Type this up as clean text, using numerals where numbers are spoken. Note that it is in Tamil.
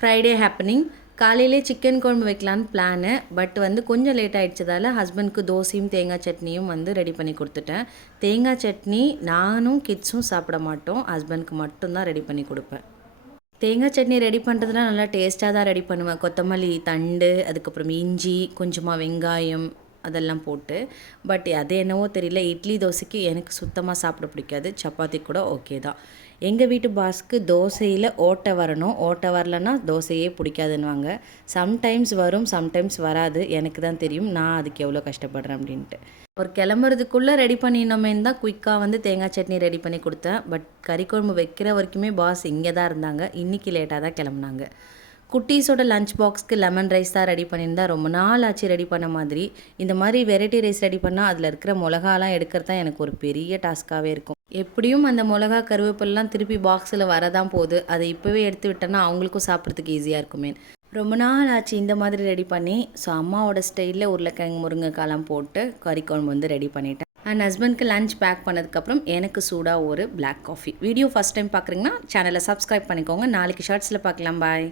Friday happening. காலையிலே சிக்கன் குழம்பு வைக்கலான்னு பிளானு. பட் வந்து கொஞ்சம் லேட் ஆகிடுச்சதால் ஹஸ்பண்ட்க்கு தோசையும் தேங்காய் சட்னியும் வந்து ரெடி பண்ணி கொடுத்துட்டேன். தேங்காய் சட்னி நானும் கிட்ஸும் சாப்பிட மாட்டோம். ஹஸ்பண்ட்க்கு மட்டும்தான் ரெடி பண்ணி கொடுப்பேன். தேங்காய் சட்னி ரெடி பண்ணுறதுலாம் நல்லா டேஸ்ட்டாக தான் ரெடி பண்ணுவேன். கொத்தமல்லி தண்டு, அதுக்கப்புறம் இஞ்சி, கொஞ்சமாக வெங்காயம் அதெல்லாம் போட்டு. பட் அது என்னவோ தெரியல, இட்லி தோசைக்கு எனக்கு சுத்தமாக சாப்பிட பிடிக்காது. சப்பாத்தி கூட ஓகே தான். எங்கள் வீட்டு பாஸ்க்கு தோசையில் ஓட்டை வரணும், ஓட்டை வரலன்னா தோசையே பிடிக்காதுன்னுவாங்க. சம்டைம்ஸ் வரும், சம்டைம்ஸ் வராது. எனக்கு தான் தெரியும் நான் அதுக்கு எவ்வளோ கஷ்டப்படுறேன் அப்படின்ட்டு. ஒரு கிளம்புறதுக்குள்ளே ரெடி பண்ணினோமேன்னு தான் குயிக்காக வந்து தேங்காய் சட்னி ரெடி பண்ணி கொடுத்தேன். பட் கறி குழம்பு வைக்கிற வரைக்குமே பாஸ் இங்கே தான் இருந்தாங்க. இன்றைக்கி லேட்டாக தான் கிளம்புனாங்க. குட்டீஸோட லஞ்ச் பாக்ஸ்க்கு லெமன் ரைஸ் தான் ரெடி பண்ணியிருந்தா. ரொம்ப நாள் ஆச்சு ரெடி பண்ண மாதிரி. இந்த மாதிரி வெரைட்டி ரைஸ் ரெடி பண்ணால் அதில் இருக்கிற மிளகாலாம் எடுக்கிறது தான் எனக்கு ஒரு பெரிய டாஸ்க்காகவே இருக்கும். எப்படியும் அந்த மிளகா கருவேப்பிலாம் திருப்பி பாக்ஸில் வரதான் போகுது. அதை இப்போவே எடுத்து விட்டேன்னா அவங்களுக்கும் சாப்பிட்றதுக்கு ஈஸியாக இருக்குமே. ரொம்ப நாள் ஆச்சு இந்த மாதிரி ரெடி பண்ணி. ஸோ அம்மாவோட ஸ்டைலில் உருளைக்கிழங்கு முருங்கைக்காலாம் போட்டு கறி குழம்பு வந்து ரெடி பண்ணிட்டேன். அண்ட் ஹஸ்பண்ட்க்கு லஞ்ச் பேக் பண்ணதுக்கப்புறம் எனக்கு சூடாக ஒரு black coffee. Video first time பார்க்குறீங்கன்னா சேனலை சப்ஸ்கிரைப் பண்ணிக்கோங்க. நாளைக்கு ஷார்ட்ஸில் பார்க்கலாம். பாய்.